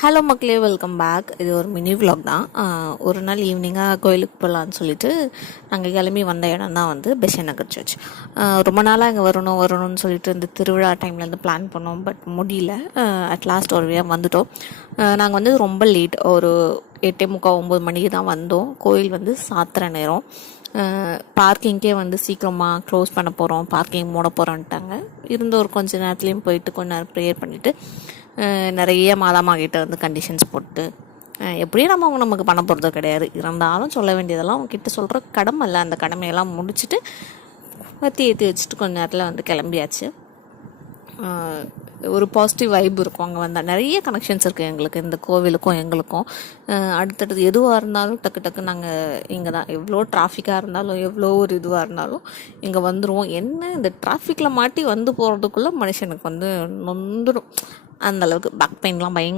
Hello மக்களே, welcome back. இது ஒரு மினி விலாக் தான். ஒரு நாள் ஈவினிங்காக கோயிலுக்கு போகலான்னு சொல்லிட்டு நாங்கள் கிளம்பி வந்த இடம் தான் வந்து பெசன்ட் நகர் சர்ச். ரொம்ப நாளாக இங்கே வரணும்னு சொல்லிட்டு இந்த திருவிழா டைம்லேருந்து பிளான் பண்ணோம். பட் முடியல. அட் லாஸ்ட் ஒரு வழியாக வந்துட்டோம். நாங்கள் வந்து ரொம்ப லேட், ஒரு 8:45 9 மணிக்கு தான் வந்தோம். கோயில் வந்து சாத்திர நேரம். பார்க்கிங்கே வந்து சீக்கிரமாக க்ளோஸ் பண்ண போகிறோம், பார்க்கிங் மூட போகிறோன்ட்டாங்க. இருந்த ஒரு கொஞ்சம் நேரத்துலேயும் போயிட்டு கொஞ்ச நேரம் ப்ரேயர் பண்ணிவிட்டு நிறைய மாதாமாகிட்ட வந்து கண்டிஷன்ஸ் போட்டு எப்படியும் நமக்கு பண்ண போகிறது கிடையாது. இருந்தாலும் சொல்ல வேண்டியதெல்லாம் அவங்கக்கிட்ட சொல்கிற கடமை இல்லை. அந்த கடமையெல்லாம் முடிச்சுட்டு ஏற்றி வச்சுட்டு கொஞ்ச நேரத்தில் வந்து கிளம்பியாச்சு. ஒரு பாசிட்டிவ் வைப் இருக்கும் அங்கே வந்தால். நிறைய கனெக்ஷன்ஸ் இருக்குது எங்களுக்கு, இந்த கோவிலுக்கும் எங்களுக்கும். அடுத்தடுத்து எதுவாக இருந்தாலும் டக்கு நாங்கள் இங்கே தான். எவ்வளோ டிராஃபிக்காக இருந்தாலும், எவ்வளோ ஒரு இதுவாக இருந்தாலும் இங்கே வந்துடுவோம். என்ன இந்த டிராஃபிக்கில் மாட்டி வந்து போகிறதுக்குள்ளே மனுஷனுக்கு வந்து நொந்துடும். அந்தளவுக்கு பேக் பெயின்லாம் பயங்கர